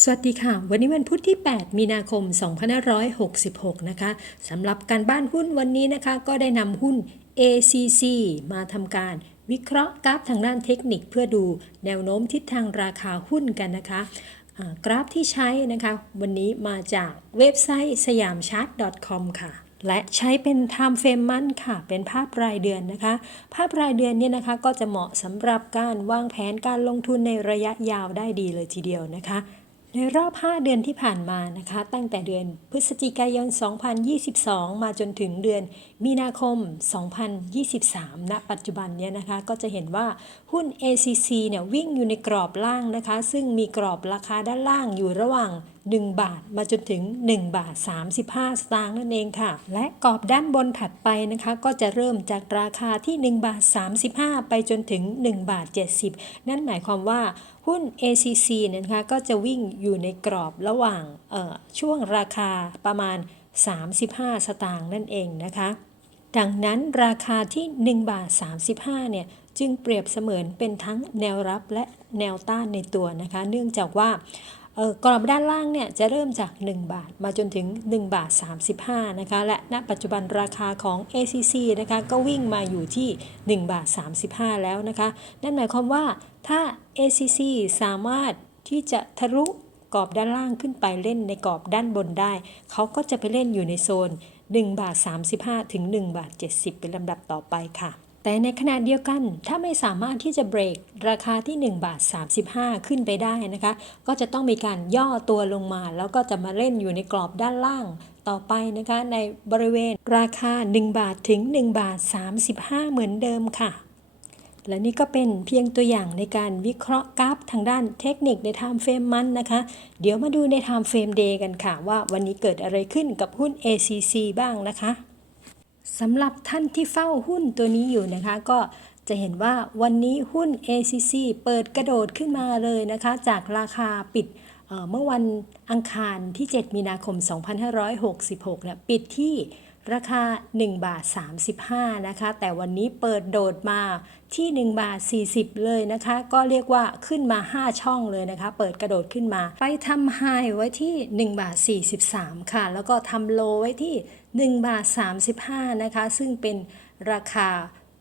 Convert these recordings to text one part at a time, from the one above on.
สวัสดีค่ะ วันนี้วันพุธที่ 8 มีนาคม 2566 นะคะสำหรับการบ้านหุ้นวันนี้นะคะ ก็ได้นำหุ้น ACC มาทำการวิเคราะห์กราฟทางด้านเทคนิคเพื่อดูแนวโน้มทิศทางราคาหุ้นกันนะคะกราฟที่ใช้นะคะ วันนี้มาจากเว็บไซต์สยามชาร์ต .com ค่ะและใช้เป็น time frame มั่นค่ะ เป็นภาพรายเดือนนะคะ ภาพรายเดือนเนี่ยนะคะก็จะเหมาะสำหรับการวางแผนการลงทุนในระยะยาวได้ดีเลยทีเดียวนะคะ ในรอบ 5 เดือนที่ผ่านมานะคะ ตั้งแต่เดือนพฤศจิกายน 2022 มาจนถึงเดือนมีนาคม 2023 ณ ปัจจุบันเนี้ยนะคะ ก็จะเห็นว่าหุ้น ACC เนี่ยวิ่งอยู่ในกรอบล่างนะคะ ซึ่งมีกรอบราคาด้านล่างอยู่ระหว่าง 1 บาท มาจนถึง 1 บาท 35 สตางค์นั่นเองค่ะ และกรอบด้านบนถัดไปนะคะ ก็จะเริ่มจากราคาที่ 1 บาท 35 ไปจนถึง 1 บาท 70 นั่นหมายความว่าหุ้น ACC เนี่ยนะคะก็จะวิ่งอยู่ในกรอบระหว่างช่วงราคาประมาณ 35 สตางค์นั่นเองนะคะ ดังนั้นราคาที่ 1 บาท 35 เนี่ยจึงเปรียบเสมือนเป็นทั้งแนวรับและแนวต้านในตัวนะคะ เนื่องจากว่า กรอบด้านล่างเนี่ยจะเริ่มจาก 1 บาทมาจนถึง 1 บาท 35 นะคะ และณปัจจุบันราคาของ ACC นะคะก็วิ่งมาอยู่ที่ 1 บาท 35 แล้วนะคะ นั่นหมายความว่าถ้า ACC สามารถที่จะทะลุกรอบด้านล่างขึ้นไปเล่นในกรอบด้านบนได้ เขาก็จะไปเล่นอยู่ในโซน 1 บาท 35 ถึง 1 บาท 70 เป็นลำดับต่อไปค่ะ แต่ในขณะเดียวกันถ้าไม่สามารถที่จะเบรกราคาที่ 1 บาท 35 ขึ้นไปได้นะคะ ก็จะต้องมีการย่อตัวลงมา แล้วก็จะมาเล่นอยู่ในกรอบด้านล่างต่อไปนะคะในบริเวณราคา 1 บาทถึง 1 บาท 35 เหมือนเดิมค่ะ และนี่ก็เป็นเพียงตัวอย่างในการวิเคราะห์กราฟทางด้านเทคนิคใน Time Frame มันนะคะ เดี๋ยวมาดูใน Time Frame Day กันค่ะ ว่าวันนี้เกิดอะไรขึ้นกับหุ้น ACC บ้างนะคะ สำหรับท่านที่เฝ้าหุ้นตัวนี้อยู่นะคะ ก็จะเห็นว่าวันนี้หุ้น ACC เปิดกระโดดขึ้นมาเลยนะคะ จากราคาปิดเเมื่อวันอังคารที่ 7 มีนาคม 2566เนี่ยปิดที่ ราคา 1 บาท 35 นะคะ แต่วันนี้เปิดโดดมาที่ 1 บาท 40 เลยนะคะ ก็เรียกว่าขึ้นมา 5 ช่องเลยนะคะ เปิดกระโดดขึ้นมา ไปทำไฮไว้ที่ 1 บาท 43 ค่ะ แล้วก็ทำโลไว้ที่ 1 บาท 35 นะคะ ซึ่งเป็นราคา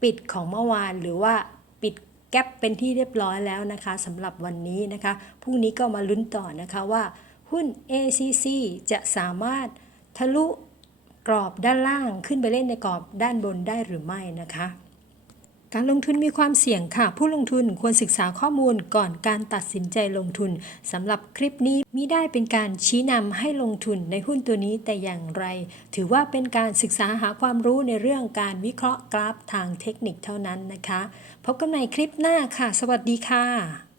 ปิดของเมื่อวานหรือว่าปิดแก๊ปเป็นที่เรียบร้อยแล้วนะคะสำหรับวันนี้นะคะพรุ่งนี้ก็มาลุ้นต่อนะคะว่าหุ้น ACC จะสามารถทะลุ กรอบด้านล่างขึ้นไปเล่นในกรอบด้านบนได้หรือไม่นะคะ การลงทุนมีความเสี่ยงค่ะ ผู้ลงทุนควรศึกษาข้อมูลก่อนการตัดสินใจลงทุนสำหรับคลิปนี้มิได้เป็นการชี้นำให้ลงทุนในหุ้นตัวนี้แต่อย่างไร ถือว่าเป็นการศึกษาหาความรู้ในเรื่องการวิเคราะห์กราฟทางเทคนิคเท่านั้นนะคะ พบกันใหม่คลิปหน้าค่ะ สวัสดีค่ะ